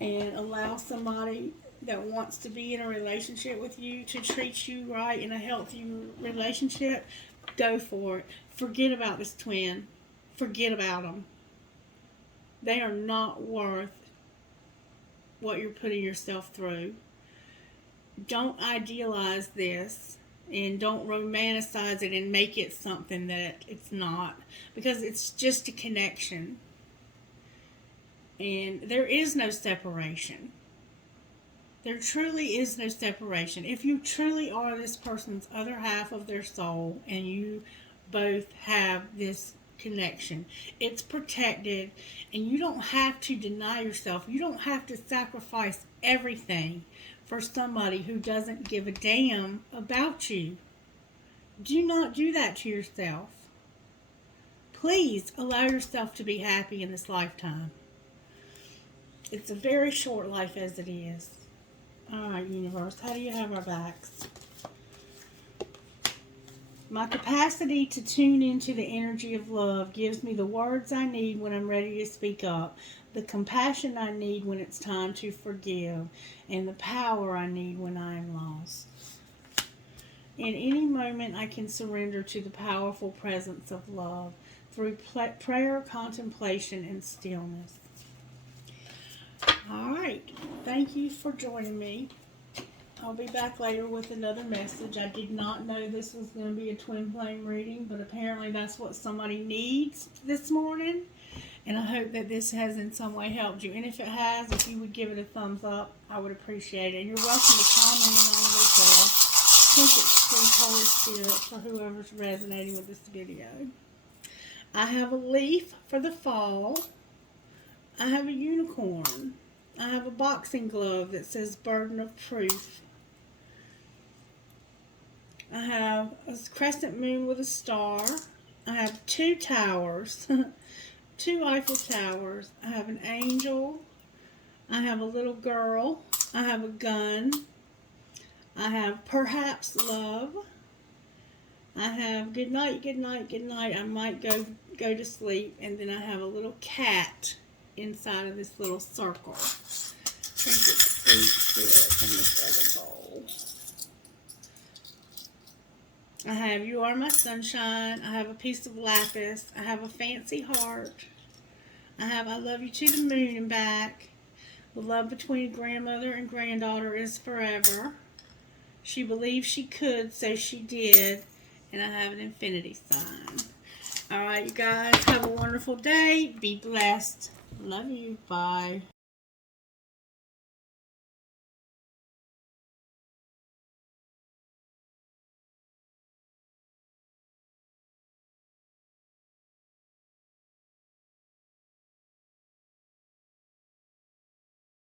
and allow somebody that wants to be in a relationship with you to treat you right in a healthy relationship, go for it. Forget about this twin. Forget about them. They are not worth what you're putting yourself through. Don't idealize this and don't romanticize it and make it something that it's not, because it's just a connection. And there is no separation. There truly is no separation. If you truly are this person's other half of their soul and you both have this connection, it's protected, and you don't have to deny yourself. You don't have to sacrifice everything for somebody who doesn't give a damn about you. Do not do that to yourself. Please allow yourself to be happy in this lifetime. It's a very short life as it is. Alright, universe, how do you have our backs? My capacity to tune into the energy of love gives me the words I need when I'm ready to speak up, the compassion I need when it's time to forgive, and the power I need when I am lost. In any moment, I can surrender to the powerful presence of love through prayer, contemplation, and stillness. Alright, thank you for joining me. I'll be back later with another message. I did not know this was going to be a twin flame reading, but apparently that's what somebody needs this morning. And I hope that this has in some way helped you. And if it has, if you would give it a thumbs up, I would appreciate it. And you're welcome to comment on it as well. Think it's through Holy Spirit for whoever's resonating with this video. I have a leaf for the fall. I have a unicorn. I have a boxing glove that says burden of proof. I have a crescent moon with a star. I have 2 towers, 2 Eiffel Towers. I have an angel. I have a little girl. I have a gun. I have perhaps love. I have good night, good night, good night. I might go to sleep. And then I have a little cat inside of this little circle. I think it's Spirit in this other bowl. I have You Are My Sunshine. I have a piece of lapis. I have a fancy heart. I have I Love You to the Moon and Back. The love between grandmother and granddaughter is forever. She believed she could, so she did. and I have an infinity sign. All right, you guys, have a wonderful day. Be blessed. Love you. Bye.